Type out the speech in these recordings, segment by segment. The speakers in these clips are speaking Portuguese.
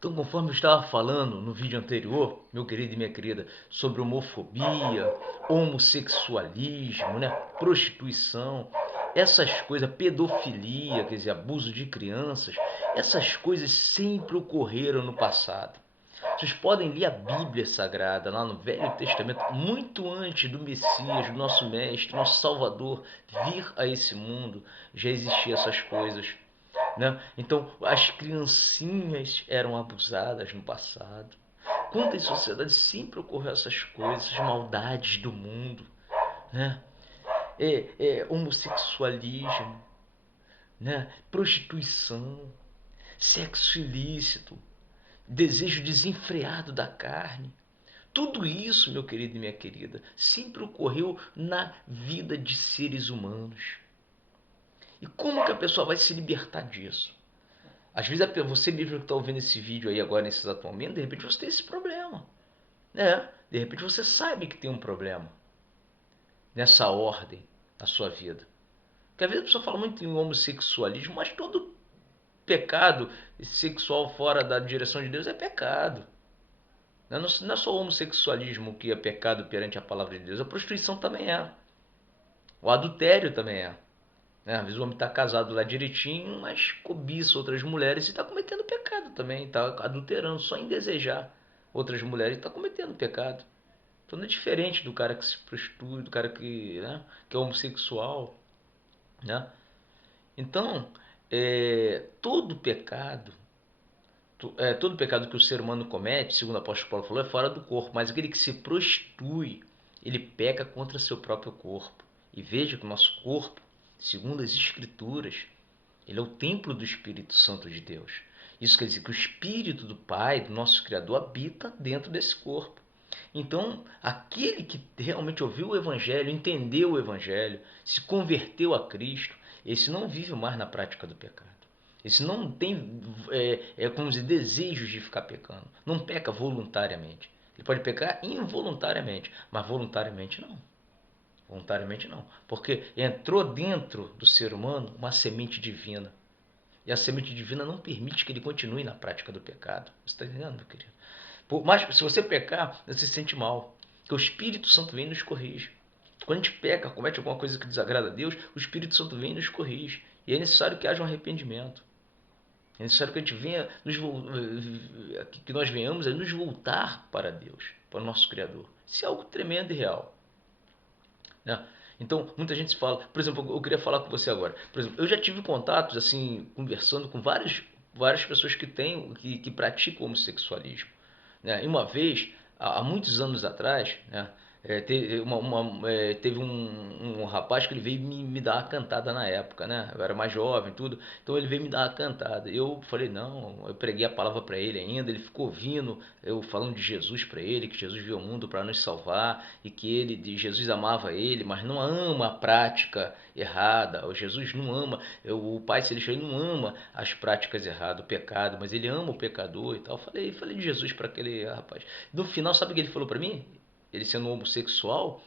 Então, conforme eu estava falando no vídeo anterior, meu querido e minha querida, sobre homofobia, homossexualismo, né, prostituição, essas coisas, pedofilia, quer dizer, abuso de crianças, essas coisas sempre ocorreram no passado. Vocês podem ler a Bíblia Sagrada lá no Velho Testamento, muito antes do Messias, do nosso Mestre, nosso Salvador, vir a esse mundo, já existiam essas coisas. Né? Então, as criancinhas eram abusadas no passado. Quantas sociedades sempre ocorreram essas coisas, essas maldades do mundo, né? Homossexualismo, né? Prostituição, sexo ilícito, desejo desenfreado da carne. Tudo isso, meu querido e minha querida, sempre ocorreu na vida de seres humanos. E como que a pessoa vai se libertar disso? Às vezes você mesmo que está ouvindo esse vídeo aí agora, nesse exato momento, de repente você tem esse problema. Né? De repente você sabe que tem um problema nessa ordem na sua vida. Porque às vezes a pessoa fala muito em homossexualismo, mas todo pecado sexual fora da direção de Deus é pecado. Não é só o homossexualismo que é pecado perante a palavra de Deus, a prostituição também é. O adultério também é. Né? Às vezes o homem está casado lá direitinho, mas cobiça outras mulheres e está cometendo pecado também, está adulterando só em desejar outras mulheres e está cometendo pecado. Então não é diferente do cara que se prostitui, do cara que, né, que é homossexual. Né? Então, todo pecado que o ser humano comete, segundo o apóstolo Paulo falou, é fora do corpo, mas aquele que se prostitui, ele peca contra seu próprio corpo. E veja que o nosso corpo, segundo as Escrituras, ele é o templo do Espírito Santo de Deus. Isso quer dizer que o Espírito do Pai, do nosso Criador, habita dentro desse corpo. Então, aquele que realmente ouviu o Evangelho, entendeu o Evangelho, se converteu a Cristo, esse não vive mais na prática do pecado. Esse não tem, como dizer, desejos de ficar pecando. Não peca voluntariamente. Ele pode pecar involuntariamente, mas voluntariamente não. Voluntariamente não. Porque entrou dentro do ser humano uma semente divina. E a semente divina não permite que ele continue na prática do pecado. Você está entendendo, meu querido? Mas se você pecar, você se sente mal. Porque o Espírito Santo vem e nos corrige. Quando a gente peca, comete alguma coisa que desagrada a Deus, o Espírito Santo vem e nos corrige. E é necessário que haja um arrependimento. É necessário que a gente venha, que nós venhamos a nos voltar para Deus, para o nosso Criador. Isso é algo tremendo e real. Né? Então, muita gente fala, por exemplo, eu queria falar com você agora. Por exemplo, eu já tive contatos, assim, conversando com várias pessoas que praticam homossexualismo. Né? E uma vez, há muitos anos atrás, né, teve um rapaz que ele veio me dar uma cantada na época, né? Eu era mais jovem, tudo. Então ele veio me dar uma cantada. Eu falei, não, eu preguei a palavra para ele ainda. Ele ficou ouvindo eu falando de Jesus para ele, que Jesus veio ao mundo para nos salvar e que Jesus amava ele, mas não ama a prática errada. O Jesus não ama, o Pai Celestial não ama as práticas erradas, o pecado, mas ele ama o pecador e tal. Falei de Jesus para aquele rapaz. No final, sabe o que ele falou para mim? Ele sendo homossexual,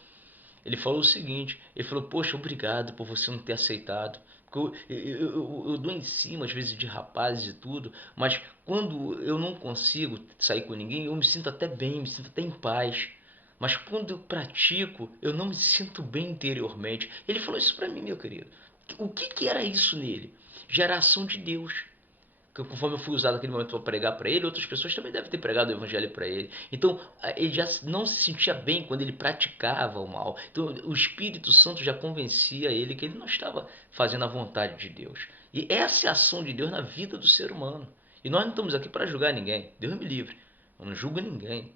ele falou o seguinte: ele falou, poxa, obrigado por você não ter aceitado. Porque eu dou em cima às vezes de rapazes e tudo, mas quando eu não consigo sair com ninguém, eu me sinto até bem, me sinto até em paz. Mas quando eu pratico, eu não me sinto bem interiormente. Ele falou isso para mim, meu querido. O que era isso nele? Geração de Deus. Conforme eu fui usado naquele momento para pregar para ele, outras pessoas também devem ter pregado o evangelho para ele. Então, ele já não se sentia bem quando ele praticava o mal. Então, o Espírito Santo já convencia ele que ele não estava fazendo a vontade de Deus. E essa é a ação de Deus na vida do ser humano. E nós não estamos aqui para julgar ninguém. Deus me livre. Eu não julgo ninguém.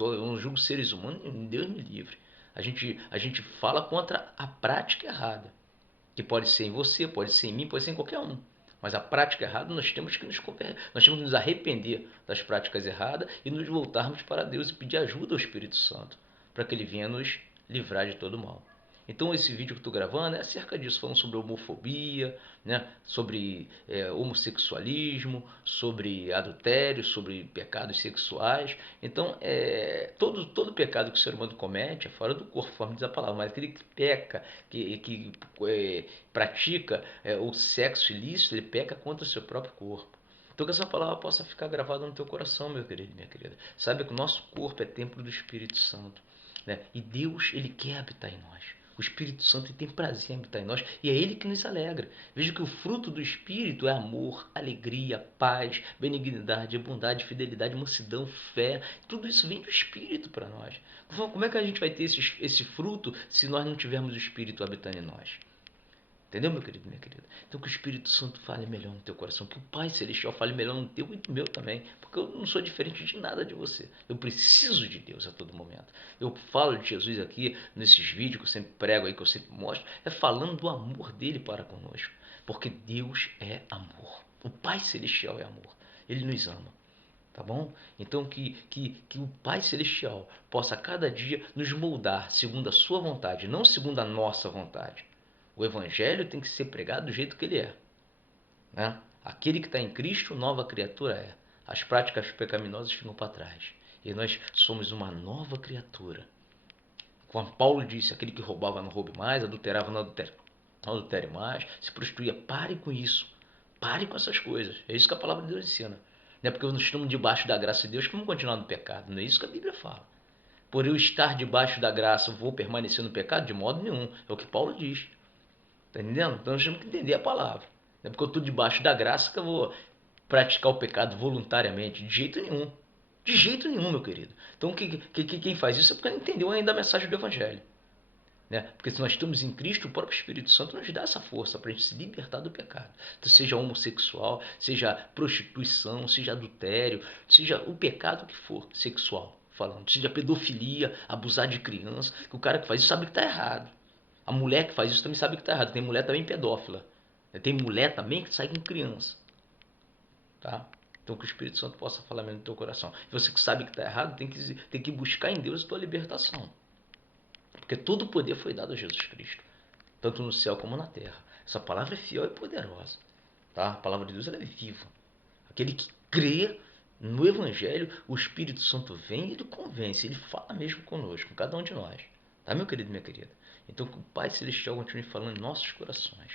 Eu não julgo seres humanos. Deus me livre. A gente fala contra a prática errada. Que pode ser em você, pode ser em mim, pode ser em qualquer um. Mas a prática errada nós temos que nos arrepender das práticas erradas e nos voltarmos para Deus e pedir ajuda ao Espírito Santo para que ele venha nos livrar de todo mal. Então esse vídeo que eu estou gravando é acerca disso, falando sobre homofobia, né? Sobre homossexualismo, sobre adultério, sobre pecados sexuais. Então todo pecado que o ser humano comete é fora do corpo, conforme diz a palavra, mas aquele que peca, que pratica o sexo ilícito, ele peca contra o seu próprio corpo. Então que essa palavra possa ficar gravada no teu coração, meu querido, minha querida. Saiba que o nosso corpo é templo do Espírito Santo, né? E Deus, Ele quer habitar em nós. O Espírito Santo ele tem prazer em habitar em nós e é Ele que nos alegra. Veja que o fruto do Espírito é amor, alegria, paz, benignidade, bondade, fidelidade, mansidão, fé. Tudo isso vem do Espírito para nós. Como é que a gente vai ter esse fruto se nós não tivermos o Espírito habitando em nós? Entendeu, meu querido, minha querida? Então que o Espírito Santo fale melhor no teu coração, que o Pai Celestial fale melhor no teu e no meu também, porque eu não sou diferente de nada de você. Eu preciso de Deus a todo momento. Eu falo de Jesus aqui nesses vídeos que eu sempre prego aí, que eu sempre mostro, é falando do amor dele para conosco, porque Deus é amor. O Pai Celestial é amor. Ele nos ama. Tá bom? Então que o Pai Celestial possa a cada dia nos moldar segundo a sua vontade, não segundo a nossa vontade. O Evangelho tem que ser pregado do jeito que ele é. Né? Aquele que está em Cristo, nova criatura é. As práticas pecaminosas ficam para trás. E nós somos uma nova criatura. Como Paulo disse, aquele que roubava não roube mais, adulterava não adultere mais, se prostituía, pare com isso. Pare com essas coisas. É isso que a palavra de Deus ensina. Não é porque nós estamos debaixo da graça de Deus que vamos continuar no pecado. Não é isso que a Bíblia fala. Por eu estar debaixo da graça, vou permanecer no pecado? De modo nenhum. É o que Paulo diz. Tá entendendo? Então nós temos que entender a palavra. Não é porque eu estou debaixo da graça que eu vou praticar o pecado voluntariamente. De jeito nenhum. De jeito nenhum, meu querido. Então quem faz isso é porque não entendeu ainda a mensagem do Evangelho. Né? Porque se nós estamos em Cristo, o próprio Espírito Santo nos dá essa força para a gente se libertar do pecado. Então, seja homossexual, seja prostituição, seja adultério, seja o pecado que for sexual, falando, seja pedofilia, abusar de criança, que o cara que faz isso sabe que está errado. A mulher que faz isso também sabe que está errado. Tem mulher também pedófila. Tem mulher também que sai com criança. Tá? Então que o Espírito Santo possa falar mesmo no teu coração. E você que sabe que está errado, tem que buscar em Deus a tua libertação. Porque todo o poder foi dado a Jesus Cristo, tanto no céu como na terra. Essa palavra é fiel e poderosa. Tá? A palavra de Deus ela é viva. Aquele que crê no Evangelho, o Espírito Santo vem e ele convence, ele fala mesmo conosco, com cada um de nós. Tá, meu querido, minha querida? Então que o Pai Celestial continue falando em nossos corações.